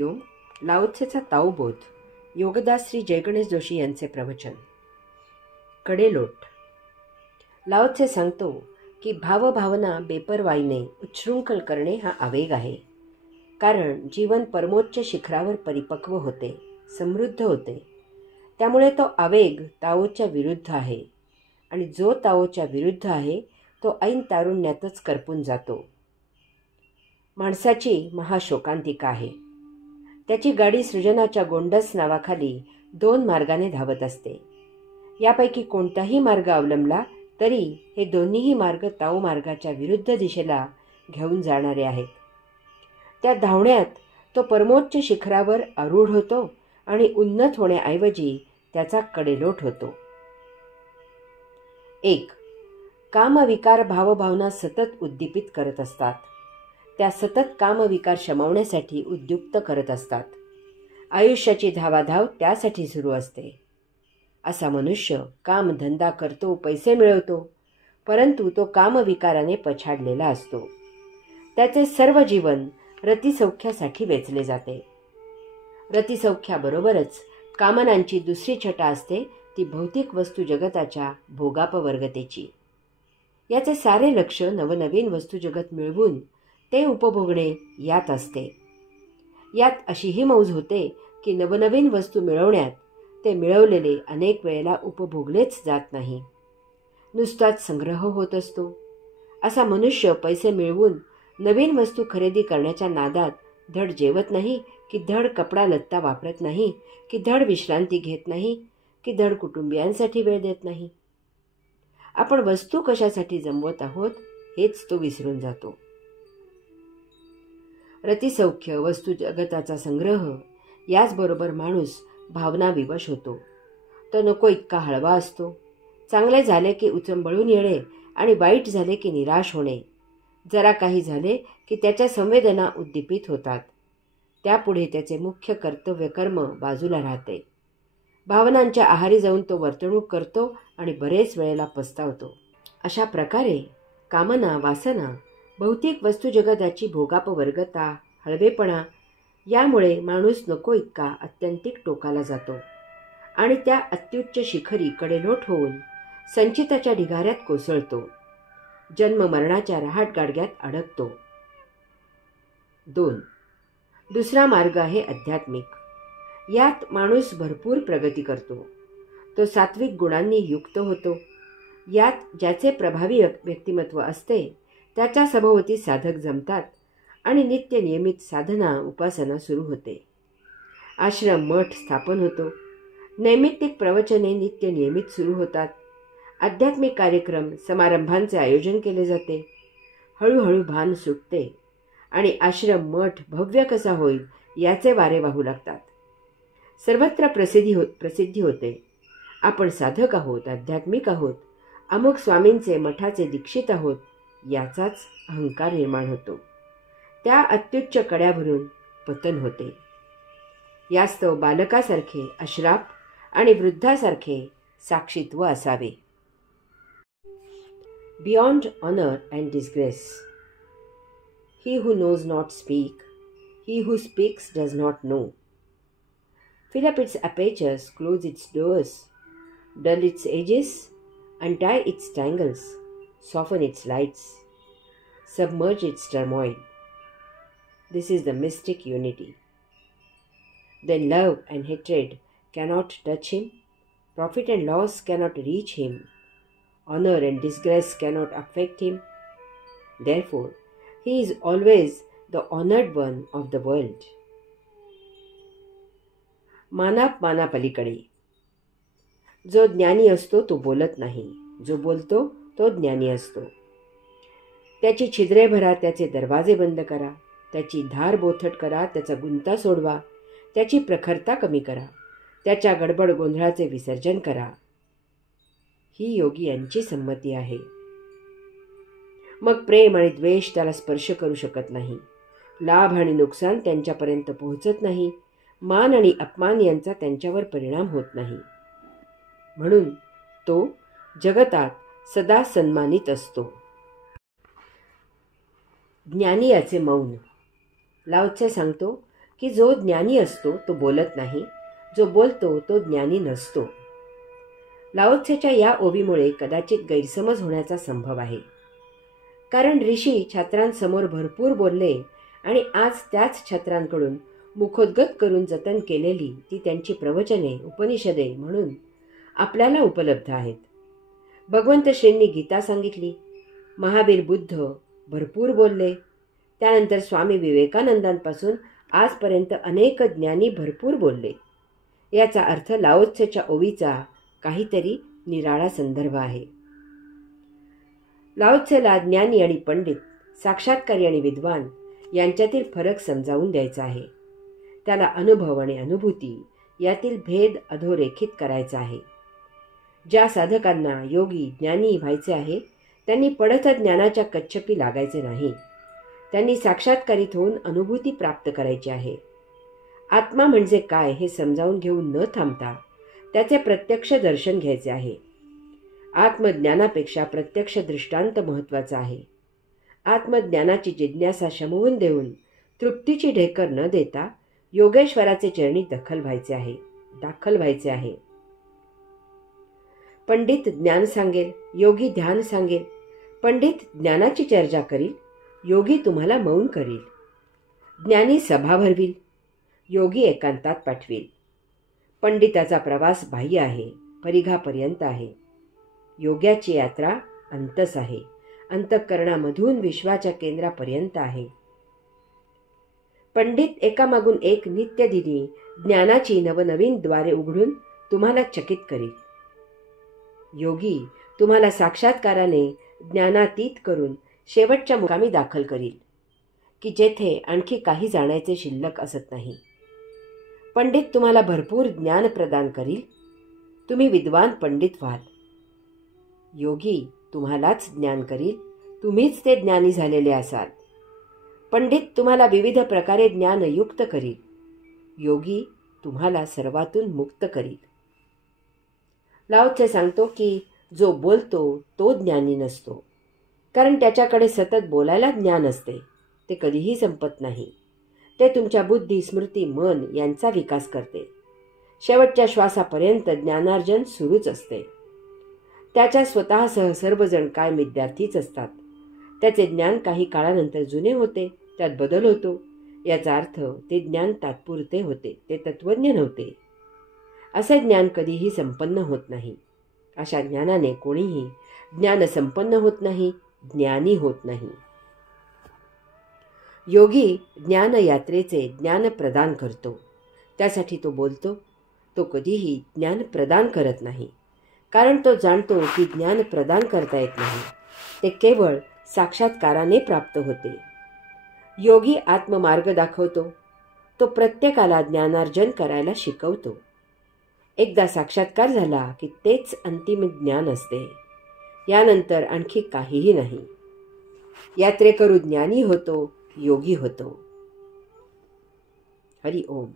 लाओत्सेचा ताओबोध. योगदास श्री जयगणेश जोशी यांचे प्रवचन. कडेलोट. लाओत्से सांगतो की भावभावना बेपरवाईने उच्छृंखल करणे हा आवेग आहे. कारण जीवन परमोच्च शिखरावर परिपक्व होते, समृद्ध होते. त्यामुळे तो आवेग ताओच्या विरुद्ध आहे आणि जो ताओच्या विरुद्ध आहे तो ऐन तारुण्यातच करपून जातो. माणसाची महाशोकांतिका आहे. त्याची गाडी सृजनाच्या गोंडस नावाखाली 2 मार्गाने धावत असते. यापैकी कोणताही मार्ग अवलंबला तरी हे दोन्हीही मार्ग ताओ मार्गाच्या विरुद्ध दिशेला घेऊन जाणारे आहेत. त्या धावण्यात तो परमोच्च शिखरावर आरूढ होतो आणि उन्नत होण्याऐवजी त्याचा कडेलोट होतो. 1. कामविकार भावभावना सतत उद्दीपित करत असतात. त्या सतत कामविकार शमवण्यासाठी उद्युक्त करत असतात. आयुष्याची धावाधाव त्यासाठी सुरू असते. असा मनुष्य कामधंदा करतो, पैसे मिळवतो, परंतु तो कामविकाराने पछाडलेला असतो. त्याचे सर्व जीवन रतिसौख्यासाठी वेचले जाते. रतिसौख्याबरोबरच कामनांची दुसरी छटा असते, ती भौतिक वस्तू जगताच्या भोगापवर्गतेची. याचे सारे लक्ष नवनवीन वस्तू जगत मिळवून ते उपभोगणे यात असते. यात अशीही मौज होते की नवनवीन वस्तू मिळवण्यात ते मिळवलेले अनेक वेळेला उपभोगलेच जात नाही, नुसताच संग्रह होत असतो. असा मनुष्य पैसे मिळवून नवीन वस्तू खरेदी करण्याच्या नादात धड जेवत नाही, की धड कपडा लत्ता वापरत नाही, की धड विश्रांती घेत नाही, की धड कुटुंबियांसाठी वेळ देत नाही. आपण वस्तू कशासाठी जमवत आहोत हेच तो विसरून जातो. रतिसौख्य, वस्तू जगताचा संग्रह याचबरोबर माणूस भावनाविवश होतो. तो नको इतका हळवा असतो. चांगले झाले की उचंबळून येणे आणि वाईट झाले की निराश होणे. जरा काही झाले की त्याच्या संवेदना उद्दीपित होतात. त्यापुढे त्याचे मुख्य कर्तव्य कर्म बाजूला राहते. भावनांच्या आहारी जाऊन तो वर्तणूक करतो आणि बरेच वेळेला पस्तावतो. अशा प्रकारे कामना, वासना, भौतिक वस्तू जगताची भोगापवर्गता, हळवेपणा यामुळे माणूस नको इतका अत्यंतिक टोकाला जातो आणि त्या अत्युच्च शिखरी कडेलोट होऊन संचिताच्या ढिगाऱ्यात कोसळतो. जन्म मरणाच्या रहाटगाडग्यात अडकतो. 2. दुसरा मार्ग आहे आध्यात्मिक. यात माणूस भरपूर प्रगती करतो. तो सात्विक गुणांनी युक्त होतो. यात ज्याचे प्रभावी व्यक्तिमत्व असते त्याच्या सभोवती साधक जमतात आणि नित्य नियमित साधना उपासना सुरू होते. आश्रम मठ स्थापन होतो. नैमित्तिक प्रवचने नित्य नियमित सुरू होतात. आध्यात्मिक कार्यक्रम समारंभांचे आयोजन केले जाते. हळूहळू भान सुटते आणि आश्रम मठ भव्य कसा होईल याचे वारे वाहू लागतात. सर्वत्र प्रसिद्धी होते. आपण साधक आहोत, आध्यात्मिक आहोत, अमुक स्वामींचे मठाचे दीक्षित आहोत याचाच अहंकार निर्माण होतो. त्या अत्युच्च कड्यावरून पतन होते. यास्तव बालकासारखे अश्राप आणि वृद्धासारखे साक्षीत्व असावे. Beyond honour and disgrace. He who knows not speak, he who speaks does not know. Fill up its apertures, close its doors, dull its edges, untie its tangles, soften its lights, submerge its turmoil. This is the mystic unity. Then love and hatred cannot touch him, profit and loss cannot reach him, honor and disgrace cannot affect him. Therefore, he is always the honored one of the world. मानापमानापलीकडे. जो ज्ञानी असतो तो बोलत नाही, जो बोलतो तो ज्ञानी असतो. त्याची छिद्रे भरा, त्याचे दरवाजे बंद करा, त्याची धार बोथट करा, त्याचा गुंता सोडवा, त्याची प्रखरता कमी करा, त्याच्या गडबड गोंधळाचे विसर्जन करा. ही योगी यांची संमती आहे. मग प्रेम आणि द्वेष त्याला स्पर्श करू शकत नाही. लाभ आणि नुकसान त्यांच्यापर्यंत पोहोचत नाही. मान आणि अपमान यांचा त्यांच्यावर परिणाम होत नाही. म्हणून तो जगतात सदा सन्मानित असतो. ज्ञानी याचे मौन. लाओत्से सांगतो की जो ज्ञानी असतो तो बोलत नाही, जो बोलतो तो ज्ञानी नसतो. लाओत्सेच्या या ओवीमुळे कदाचित गैरसमज होण्याचा संभव आहे. कारण ऋषी छात्रांसमोर भरपूर बोलले आणि आज त्याच छात्रांकडून मुखोद्गत करून जतन केलेली ती त्यांची प्रवचने, उपनिषदे म्हणून आपल्याला उपलब्ध आहेत. भगवंत श्रींनी गीता सांगितली, महावीर बुद्ध भरपूर बोलले, त्यानंतर स्वामी विवेकानंदांपासून आजपर्यंत अनेक ज्ञानी भरपूर बोलले. याचा अर्थ लाओत्सेच्या ओवीचा काहीतरी निराळा संदर्भ आहे. लाओत्सेला ज्ञानी आणि पंडित, साक्षात्कारी आणि विद्वान यांच्यातील फरक समजावून द्यायचा आहे. त्याला अनुभव आणि अनुभूती यातील भेद अधोरेखित करायचा आहे. ज्या साधकांना योगी ज्ञानी व्हायचे आहे त्यांनी पडत ज्ञानाच्या कच्छपी लागायचे नाही. त्यांनी साक्षात्कारित होऊन अनुभूती प्राप्त करायची आहे. आत्मा म्हणजे काय हे समजावून घेऊन न थांबता त्याचे प्रत्यक्ष दर्शन घ्यायचे आहे. आत्मज्ञानापेक्षा प्रत्यक्ष दृष्टांत महत्त्वाचा आहे. आत्मज्ञानाची जिज्ञासा शमवून देऊन तृप्तीची ढेकर न देता योगेश्वराचे चरणी दाखल व्हायचे आहे. पंडित ज्ञान सांगेल, योगी ध्यान सांगेल. पंडित ज्ञानाची चर्चा करील, योगी तुम्हाला मौन करील. ज्ञानी सभा भरविल, योगी एकांतात पाठवील. पंडिताचा प्रवास बाह्य आहे, परिघापर्यंत आहे. योग्याची यात्रा अंतस आहे, अंतःकरणामधून विश्वाच्या केंद्रापर्यंत आहे. पंडित एकामागून एक नित्यदिनी ज्ञानाची नवनवीन द्वारे उघडून तुम्हाला चकित करील. योगी तुम्हाला साक्षात्काराने ज्ञानातीत करून शेवटच्या मुकामी दाखल करील की जेथे आणखी काही जाण्याचे शिल्लक असत नाही. पंडित तुम्हाला भरपूर ज्ञान प्रदान करील, तुम्ही विद्वान पंडित व्हाल. योगी तुम्हालाच ज्ञान करील, तुम्हीच ते ज्ञानी झालेले असाल. पंडित तुम्हाला विविध प्रकारे ज्ञानयुक्त करील, योगी तुम्हाला सर्वातून मुक्त करील. लाओत्से सांगतो की जो बोलतो तो ज्ञानी नसतो, कारण त्याच्याकडे सतत बोलायला ज्ञान असते. ते कधीही संपत नाही. ते तुमच्या बुद्धी, स्मृती, मन यांचा विकास करते. शेवटच्या श्वासापर्यंत ज्ञानार्जन सुरूच असते. त्याच्या स्वतःसह सर्वजण कायम विद्यार्थीच असतात. त्याचे ज्ञान काही काळानंतर जुने होते, त्यात बदल होतो. याचा अर्थ ते ज्ञान तात्पुरते होते, ते तत्वज्ञ नव्हते. असे ज्ञान कधीही संपन्न होत नाही. अशा ज्ञानाने कोणीही ज्ञान संपन्न होत नाही, ज्ञानी होत नाही. योगी ज्ञानयात्रेचे ज्ञान प्रदान करतो, त्यासाठी तो बोलतो. तो कधीही ज्ञान प्रदान करत नाही, कारण तो जाणतो की ज्ञान प्रदान करता येत नाही. ते केवळ साक्षात्काराने प्राप्त होते. योगी आत्ममार्ग दाखवतो. तो प्रत्येकाला ज्ञानार्जन करायला शिकवतो. एकदा साक्षात्कार झाला की तेच अंतिम ज्ञान असते. यानंतर आणखी काहीही नाही. यात्रेकरू ज्ञानी होतो, योगी होतो. हरि ओम.